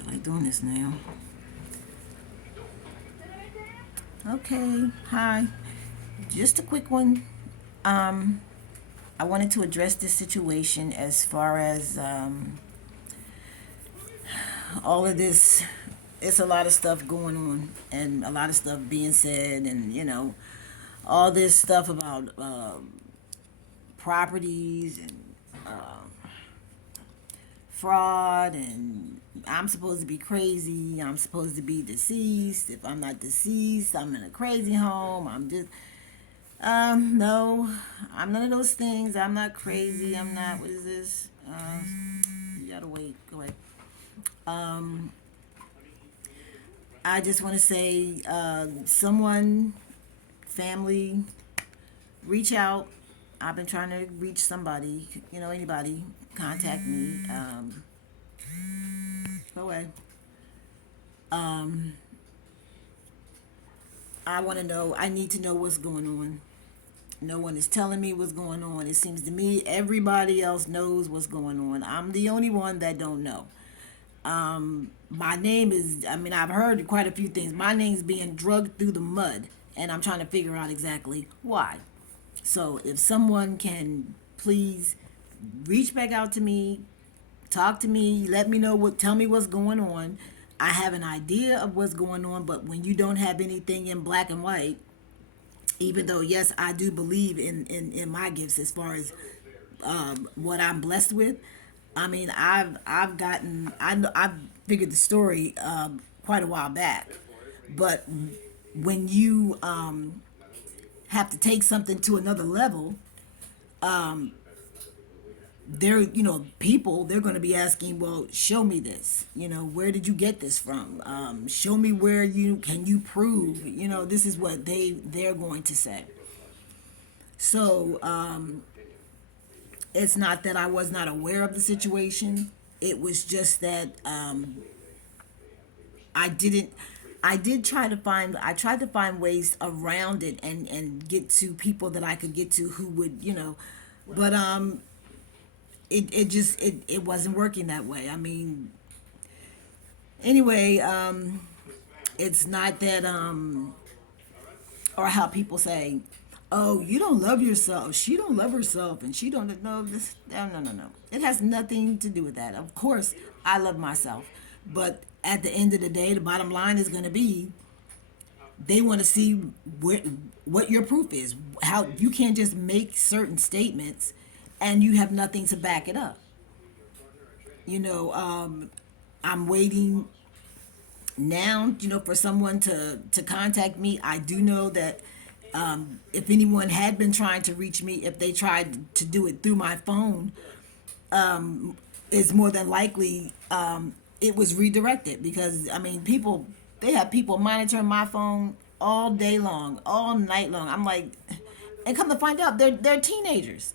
feel like doing this now. Okay, hi. Just a quick one. Um, I wanted to address this situation as far as all of this. It's a lot of stuff going on and a lot of stuff being said, and all this stuff about properties and fraud, and I'm supposed to be crazy. I'm supposed to be deceased. If I'm not deceased, I'm in a crazy home. I'm just no, I'm none of those things. I'm not crazy. I'm not. What is this? You gotta wait. Go ahead. Um, I just want to say, someone, family, reach out. I've been trying to reach somebody. Anybody, contact me. Go ahead. Um, I want to know. I need to know what's going on. No one is telling me what's going on. It seems to me everybody else knows what's going on. I'm the only one that don't know. My name is, I mean, I've heard quite a few things. My name's being drugged through the mud, and I'm trying to figure out exactly why. So if someone can please reach back out to me, talk to me, let me know tell me what's going on. I have an idea of what's going on, but when you don't have anything in black and white, even though yes, I do believe in my gifts as far as what I'm blessed with. I mean, I've gotten I've figured the story quite a while back, but when you have to take something to another level, people they're going to be asking, well, show me this. Where did you get this from? Show me where you prove. This is what they're going to say. So it's not that I was not aware of the situation. It was just that I didn't. I tried to find ways around it and get to people that I could get to who would, but it wasn't working that way. I mean, anyway, it's not that or how people say, oh, you don't love yourself, she don't love herself, and she don't know this. No, no, no, no, it has nothing to do with that. Of course I love myself, but at the end of the day, the bottom line is going to be they want to see what your proof is. How you can't just make certain statements and you have nothing to back it up. I'm waiting now, for someone to contact me. I do know that if anyone had been trying to reach me, if they tried to do it through my phone, it's more than likely it was redirected, because I mean, they have people monitoring my phone all day long, all night long. I'm like, and come to find out, they're teenagers.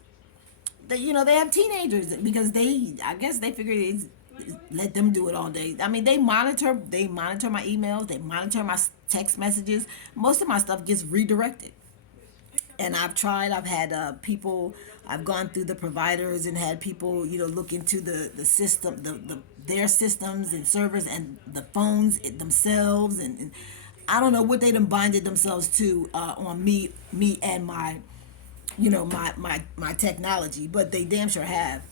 They have teenagers, because I guess they figure let them do it all day. I mean, they monitor my emails, they monitor my text messages. Most of my stuff gets redirected, and I've had people. I've gone through the providers and had people, look into the system, their systems and servers and the phones themselves, and I don't know what they done binded themselves to on me and my, my technology, but they damn sure have.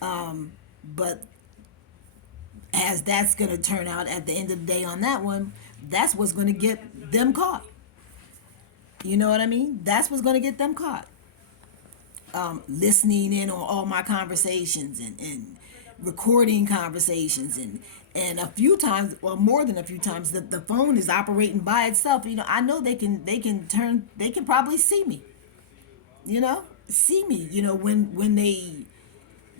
But as that's gonna turn out at the end of the day on that one, that's what's gonna get them caught. You know what I mean? That's what's gonna get them caught. Listening in on all my conversations, and recording conversations, and a few times, well, more than a few times, the phone is operating by itself. I know they can probably see me. See me. When they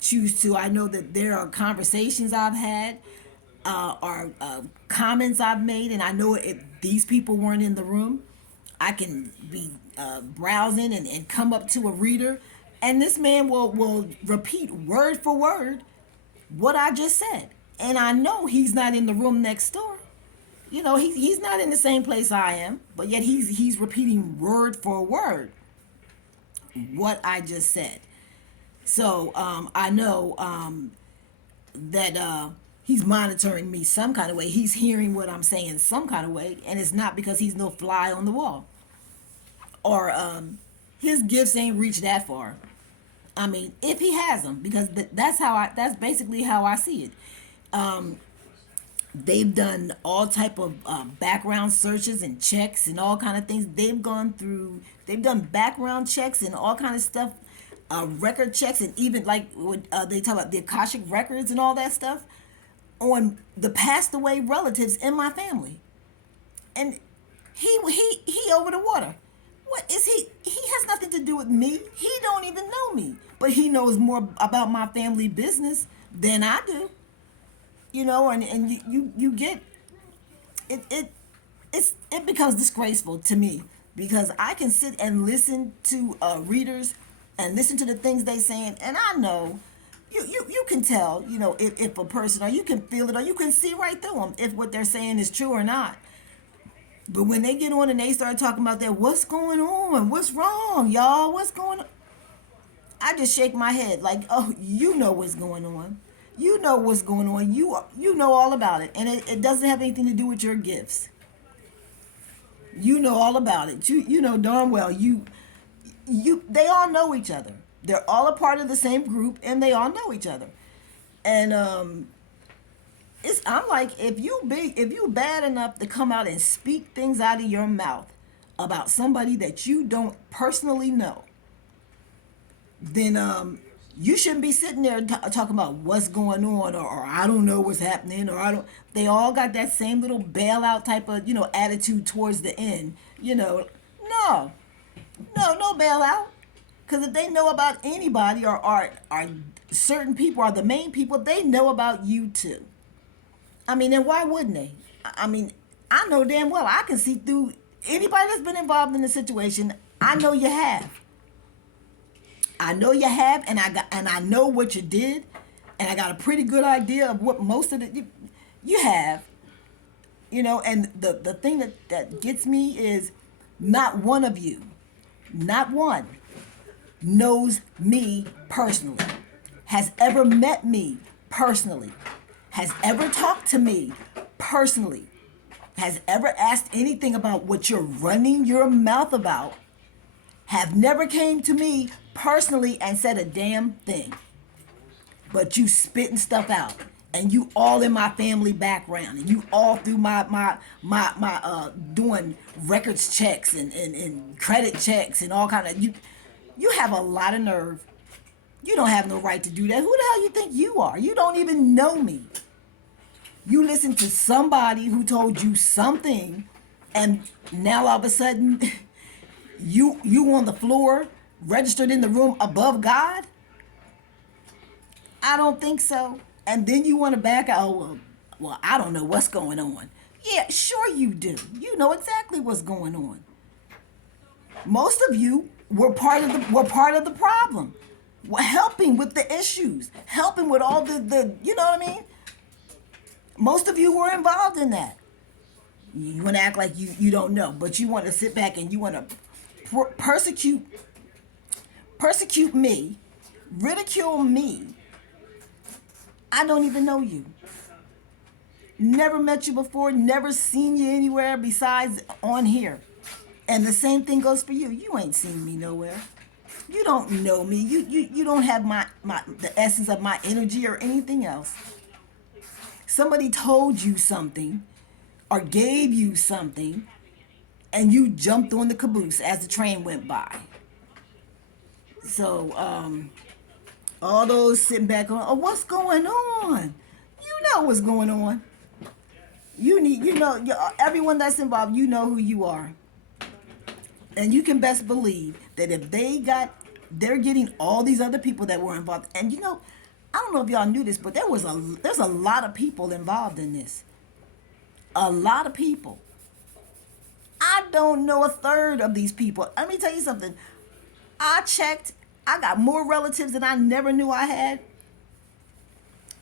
choose to. I know that there are conversations I've had, or comments I've made, and I know if these people weren't in the room, I can be browsing and come up to a reader, and this man will repeat word for word what I just said. And I know he's not in the room next door. He's not in the same place I am, but yet he's repeating word for word what I just said. So I know that He's monitoring me some kind of way. He's hearing what I'm saying some kind of way, and it's not because he's no fly on the wall, or his gifts ain't reached that far. I mean, if he has them, because that's basically how I see it. They've done all type of background searches and checks and all kind of things. They've done background checks and all kind of stuff, record checks, and even like when they talk about the Akashic records and all that stuff on the passed away relatives in my family. And he over the water. What is he? He has nothing to do with me. He don't even know me, but he knows more about my family business than I do. And you get it becomes disgraceful to me, because I can sit and listen to readers and listen to the things they saying, and I know you can tell, if a person, or you can feel it, or you can see right through them if what they're saying is true or not. But when they get on and they start talking about that, what's going on? What's wrong, y'all? What's going on? I just shake my head like, oh, you know what's going on. You know what's going on. You know all about it. And it doesn't have anything to do with your gifts. You know all about it. You know darn well they all know each other. They're all a part of the same group, and they all know each other. And I'm like, if you bad enough to come out and speak things out of your mouth about somebody that you don't personally know, then you shouldn't be sitting there talking about what's going on, or I don't know what's happening, or I don't. They all got that same little bailout type of attitude towards the end. No, no bailout. Because if they know about anybody, or are certain people are the main people, they know about you too. I mean, and why wouldn't they? I mean, I know damn well I can see through anybody that's been involved in the situation. I know you have. I know you have, and I know what you did, and I got a pretty good idea of what most of it you have. And the thing that gets me is not one of you, not one, knows me personally, has ever met me personally, has ever talked to me personally, has ever asked anything about what you're running your mouth about, have never came to me personally and said a damn thing. But you spitting stuff out, and you all in my family background, and you all through my doing records checks and credit checks and all kind of you have a lot of nerve. You don't have no right to do that. Who the hell you think you are? You don't even know me. You listen to somebody who told you something, and now all of a sudden you on the floor, registered in the room above God? I don't think so. And then you want to back out. Well, I don't know what's going on. Yeah, sure you do. You know exactly what's going on. Most of you were part of the problem, helping with the issues, helping with all the you know what I mean. Most of you were involved in that. You want to act like you don't know, but you want to sit back and you want to persecute me, ridicule me. I don't even know you. Never met you before, never seen you anywhere besides on here. And the same thing goes for you. You ain't seen me nowhere. You don't know me. You don't have my the essence of my energy or anything else. Somebody told you something or gave you something, and you jumped on the caboose as the train went by. So, all those sitting back on, oh, what's going on? You know what's going on. Everyone that's involved, you know who you are. And you can best believe that if they're getting all these other people that were involved. And I don't know if y'all knew this, but there's a lot of people involved in this. A lot of people. I don't know a third of these people. Let me tell you something. I checked. I got more relatives than I never knew I had.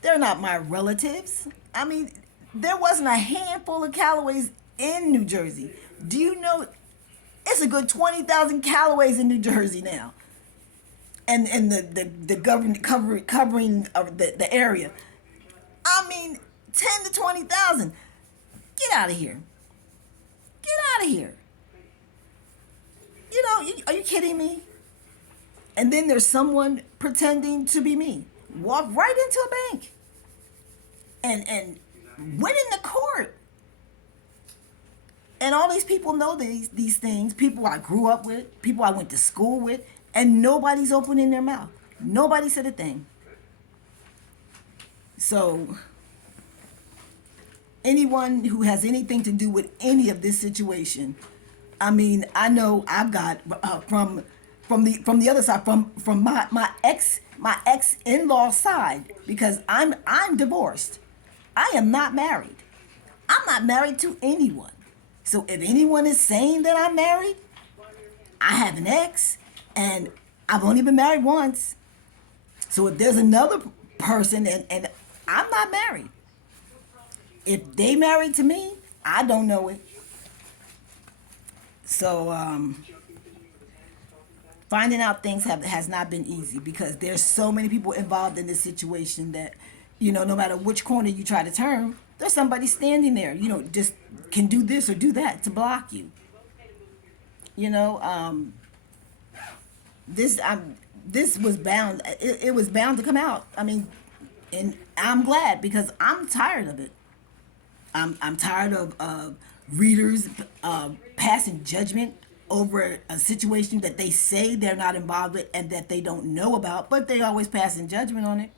They're not my relatives. I mean, there wasn't a handful of Callaways in New Jersey. Do you know it's a good 20,000 Callaways in New Jersey now? And the government covering of the area. I mean, 10 to 20,000. Get out of here. Get out of here. Are you kidding me? And then there's someone pretending to be me. Walk right into a bank and win in the court. And all these people know these things. People I grew up with, people I went to school with, and nobody's opening their mouth. Nobody said a thing. So anyone who has anything to do with any of this situation, I mean, I know I've got from the other side, from my ex in-law side, because I'm divorced. I am not married. I'm not married to anyone. So if anyone is saying that I'm married, I have an ex, and I've only been married once. So if there's another person and I'm not married, if they married to me, I don't know it. So finding out things has not been easy, because there's so many people involved in this situation that, no matter which corner you try to turn, there's somebody standing there, just can do this or do that to block you. You know, this was bound. It was bound to come out. I mean, and I'm glad, because I'm tired of it. I'm tired of readers passing judgment over a situation that they say they're not involved with and that they don't know about, but they always passing judgment on it.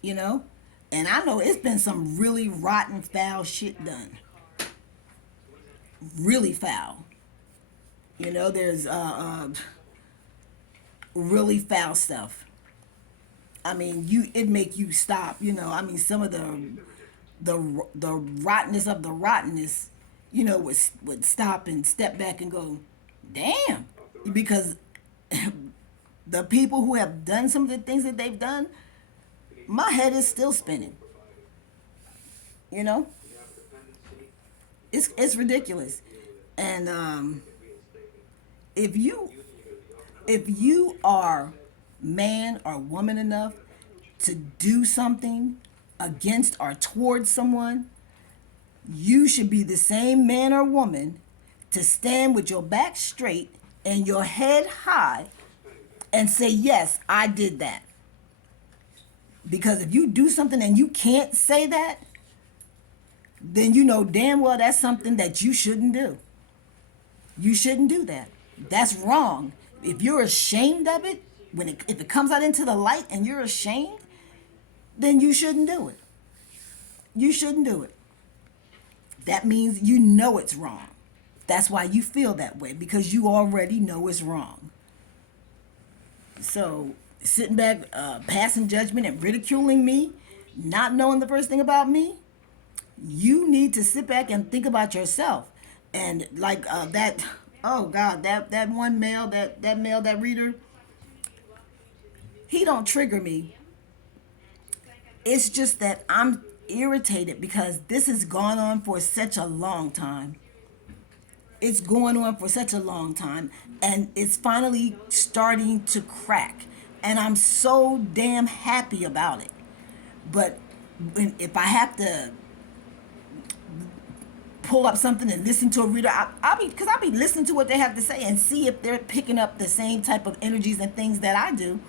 You know, and I know it's been some really rotten, foul shit done. Really foul. There's really foul stuff. I mean, it make you stop. I mean, some of the rottenness of the rottenness, would stop and step back and go, damn, because the people who have done some of the things that they've done, my head is still spinning. You know, it's ridiculous, and if you are man or woman enough to do something against or towards someone, you should be the same man or woman to stand with your back straight and your head high and say, yes, I did that. Because if you do something and you can't say that, then you know damn well that's something that you shouldn't do. You shouldn't do that. That's wrong. If you're ashamed of it, if it comes out into the light and you're ashamed, then you shouldn't do it. You shouldn't do it. That means you know it's wrong. That's why you feel that way, because you already know it's wrong. So sitting back, passing judgment and ridiculing me, not knowing the first thing about me, you need to sit back and think about yourself. And like that, oh God, that one male, that reader, he don't trigger me. It's just that I'm irritated because this has gone on for such a long time. It's going on for such a long time, and it's finally starting to crack. And I'm so damn happy about it. But if I have to pull up something and listen to a reader, I'll be listening to what they have to say and see if they're picking up the same type of energies and things that I do,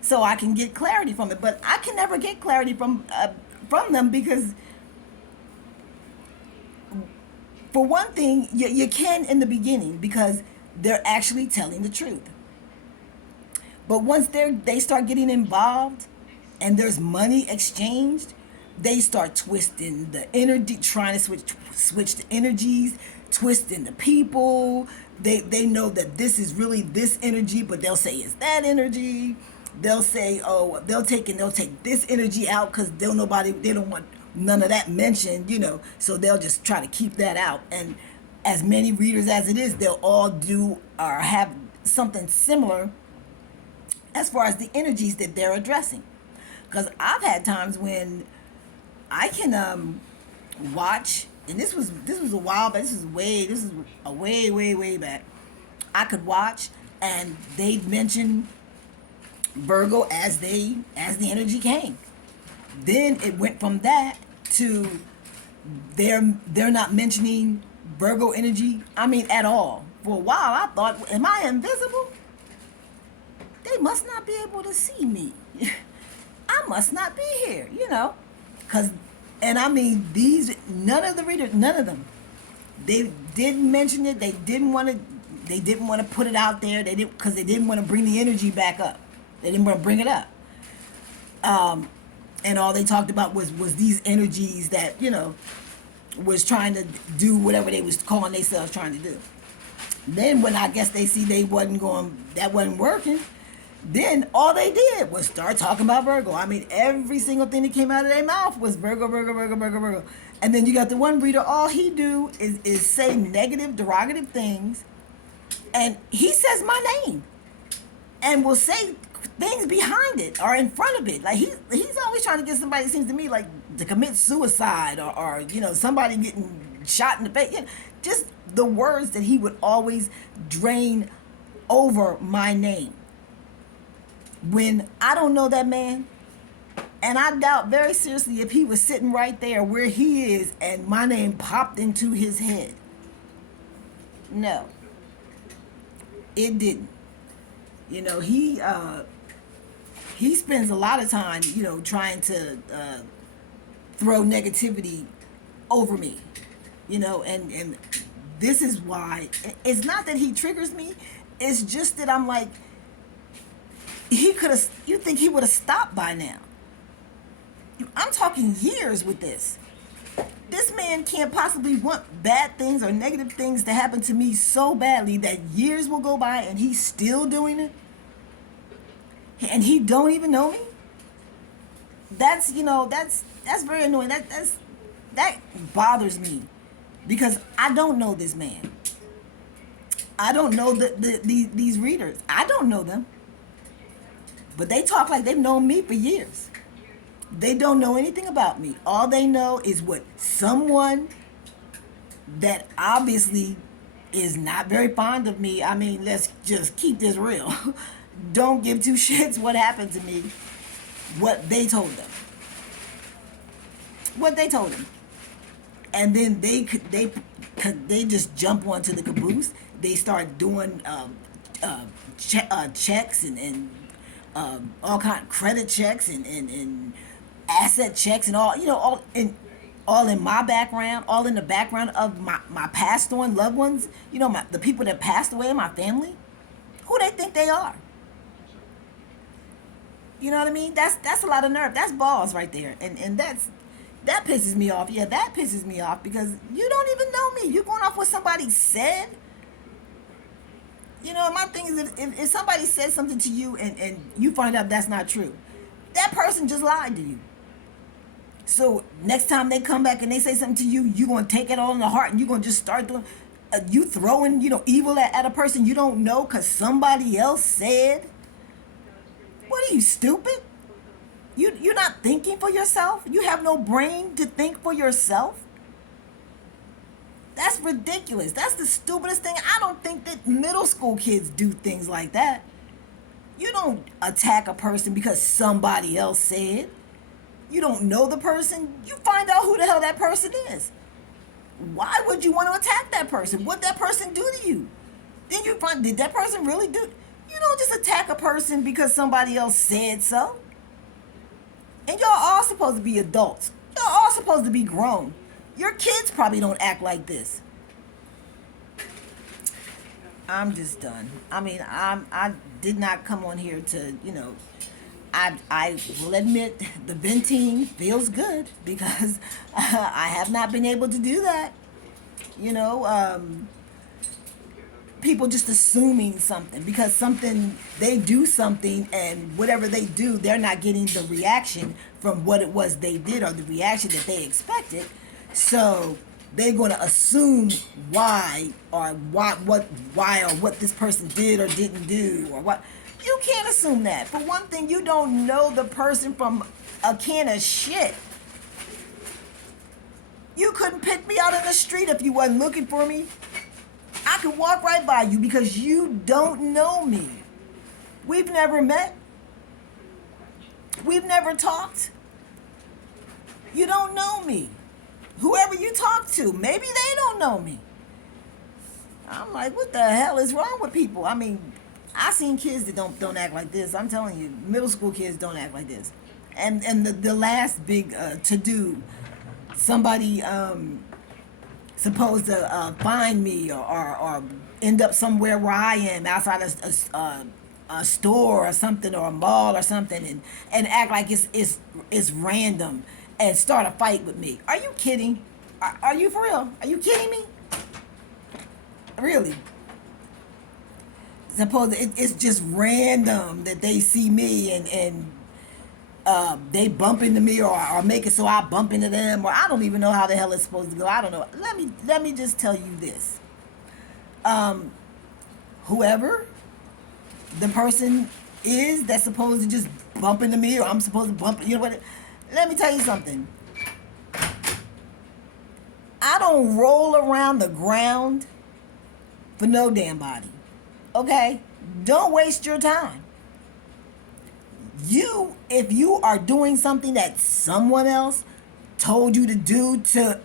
so I can get clarity from it. But I can never get clarity from them, because for one thing, you can in the beginning, because they're actually telling the truth. But once they start getting involved and there's money exchanged, they start twisting the energy, trying to switch the energies, twisting the people. They know that this is really this energy, but they'll say it's that energy. They'll say, oh, they'll take this energy out because they don't want none of that mentioned, so they'll just try to keep that out. And as many readers as it is, they'll all do or have something similar as far as the energies that they're addressing. Because I've had times when I can watch, and this was a while back. This is a way back. I could watch, and they'd mention Virgo as the energy came. Then it went from that to they're not mentioning Virgo energy. I mean, at all. For a while, I thought, am I invisible? They must not be able to see me. I must not be here, cause, and I mean these none of the readers, none of them, they didn't mention it. They didn't want to. They didn't want to put it out there. They didn't because they didn't want to bring the energy back up. They didn't want to bring it up. And all they talked about was these energies that was trying to do whatever they was calling themselves trying to do. Then when I guess they see they wasn't going, that wasn't working, then all they did was start talking about Virgo. I mean, every single thing that came out of their mouth was Virgo, Virgo, Virgo, Virgo, Virgo. And then you got the one reader, all he do is say negative, derogative things, and he says my name, and will say things behind it or in front of it. Like he's always trying to get somebody, it seems to me, like to commit suicide or somebody getting shot in the face. Just the words that he would always drain over my name. When I don't know that man, and I doubt very seriously if he was sitting right there where he is and my name popped into his head. No, it didn't. He spends a lot of time, trying to throw negativity over me, and this is why. It's not that he triggers me. It's just that I'm like, you think he would have stopped by now. I'm talking years with this. This man can't possibly want bad things or negative things to happen to me so badly that years will go by and he's still doing it. And he don't even know me. That's very annoying. That bothers me because I don't know this man. I don't know these readers. I don't know them. But they talk like they've known me for years. They don't know anything about me. All they know is what someone that obviously is not very fond of me. I mean, let's just keep this real. Don't give two shits what happened to me. What they told them. What they told them. And then they just jump onto the caboose. They start doing checks and all kind of credit checks and asset checks and all in my background, all in the background of my passed on loved ones, the people that passed away in my family. Who they think they are? You know what I mean? That's a lot of nerve. That's balls right there. And that pisses me off. Yeah, that pisses me off because you don't even know me. You're going off what somebody said. My thing is if somebody says something to you and you find out that's not true, that person just lied to you. So next time they come back and they say something to you, you're going to take it all in the heart and you're going to just start doing, you throwing, evil at a person you don't know because somebody else said. What are you, stupid? You're not thinking for yourself? You have no brain to think for yourself? That's ridiculous. That's the stupidest thing. I don't think that middle school kids do things like that. You don't attack a person because somebody else said. You don't know the person. You find out who the hell that person is. Why would you want to attack that person? What'd that person do to you? Then you find, did that person really do? You don't just attack a person because somebody else said so. And y'all all supposed to be adults. Y'all all supposed to be grown. Your kids probably don't act like this. I'm just done. I mean, I did not come on here to, I will admit the venting feels good because I have not been able to do that. People just assuming something because they do something and whatever they do, they're not getting the reaction from what it was they did or the reaction that they expected. So they're going to assume why or what this person did or didn't do or what. You can't assume that. For one thing, you don't know the person from a can of shit. You couldn't pick me out in the street if you wasn't looking for me. I could walk right by you because you don't know me. We've never met. We've never talked. You don't know me. Whoever you talk to, maybe they don't know me. I'm like, what the hell is wrong with people? I mean, I seen kids that don't act like this. I'm telling you, middle school kids don't act like this. And the last big to do, somebody supposed to find me or end up somewhere where I am outside a store or something or a mall or something and act like it's random and start a fight with me. Are you kidding? Are you for real? Are you kidding me? Really? Suppose it's just random that they see me and they bump into me or make it so I bump into them, or I don't even know how the hell it's supposed to go. I don't know. Let me just tell you this. Whoever the person is that's supposed to just bump into me or I'm supposed to bump, you know what? Let me tell you something. I don't roll around the ground for no damn body. Okay? Don't waste your time. If you are doing something that someone else told you to do to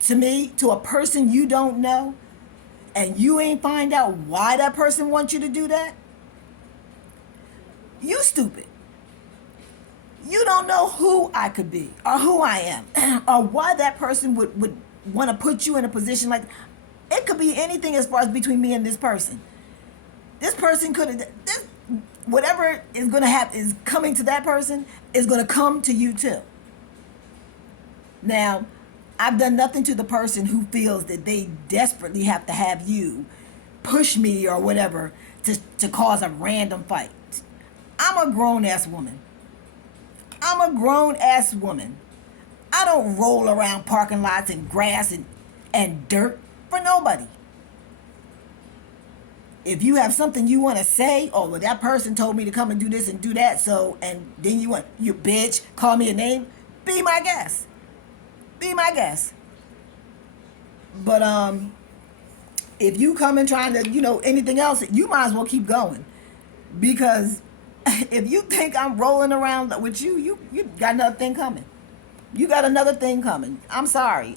to me, to a person you don't know, and you ain't find out why that person wants you to do that, you stupid. You don't know who I could be or who I am or why that person would want to put you in a position like it could be anything as far as between me and this person. This person could have whatever is going to happen is coming to that person is going to come to you too. Now, I've done nothing to the person who feels that they desperately have to have you push me or whatever to cause a random fight. I'm a grown-ass woman. I'm a grown-ass woman. I don't roll around parking lots and grass and dirt for nobody. If you have something you want to say, oh, well, that person told me to come and do this and do that, so, and then you bitch, call me a name, be my guest. Be my guest. But, if you come and trying to, anything else, you might as well keep going. Because if you think I'm rolling around with you got another thing coming. You got another thing coming. I'm sorry.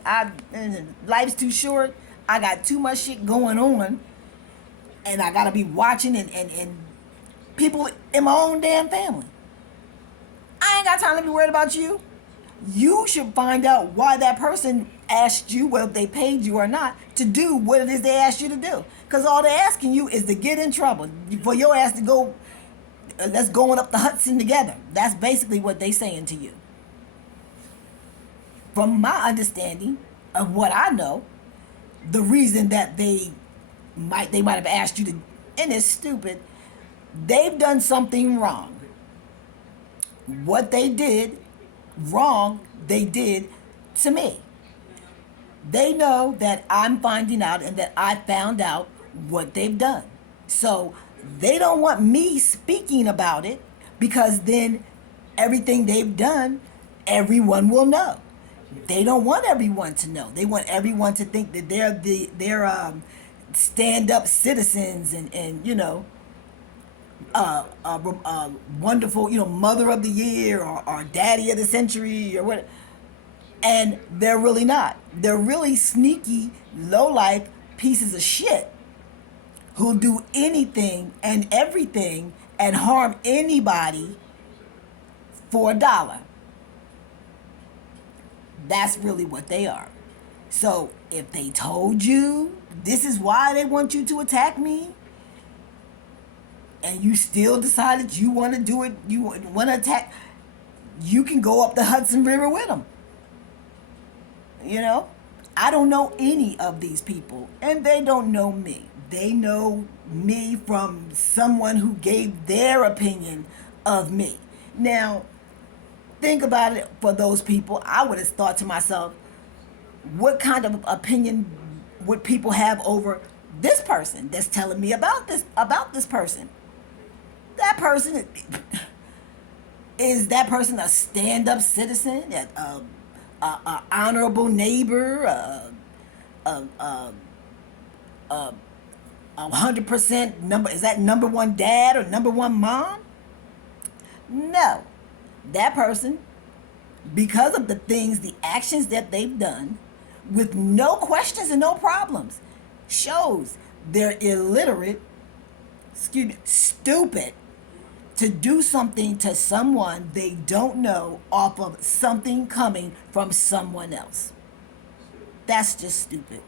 Life's too short. I got too much shit going on. And I gotta be watching and people in my own damn family. I ain't got time to be worried about you. You should find out why that person asked you, whether they paid you or not, to do what it is they asked you to do. Because all they're asking you is to get in trouble. For your ass to go, let's going up the Hudson together. That's basically what they saying to you. From my understanding of what I know, the reason that they might have asked you to, and it's stupid, they've done something wrong. What they did wrong, they did to me. They know that I'm finding out and that I found out what they've done. So they don't want me speaking about it because then everything they've done, everyone will know. They don't want everyone to know. They want everyone to think that they're stand-up citizens and wonderful, mother of the year or daddy of the century or what. And they're really not. They're really sneaky, low-life pieces of shit who'll do anything and everything and harm anybody for $1. That's really what they are. So if they told you this is why they want you to attack me, and you still decided you want to do it, you want to attack, you can go up the Hudson River with them. I don't know any of these people, and they don't know me. They know me from someone who gave their opinion of me. Now, think about it for those people. I would have thought to myself, what kind of opinion would people have over this person that's telling me about this person? That person, is that person a stand-up citizen, a honorable neighbor, a 100% number? Is that number one dad or number one mom? No, that person because of the things, the actions that they've done, with no questions and no problems, shows they're illiterate, excuse me, stupid, to do something to someone they don't know off of something coming from someone else. That's just stupid.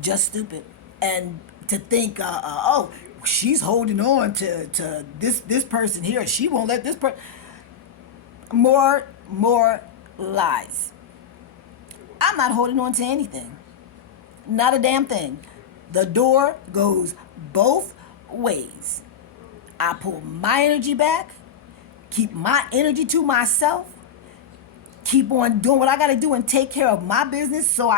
Just stupid. And to think, oh, she's holding on to this person here. She won't let this person. More lies. I'm not holding on to anything. Not a damn thing. The door goes both ways. I pull my energy back, keep my energy to myself, keep on doing what I got to do and take care of my business so I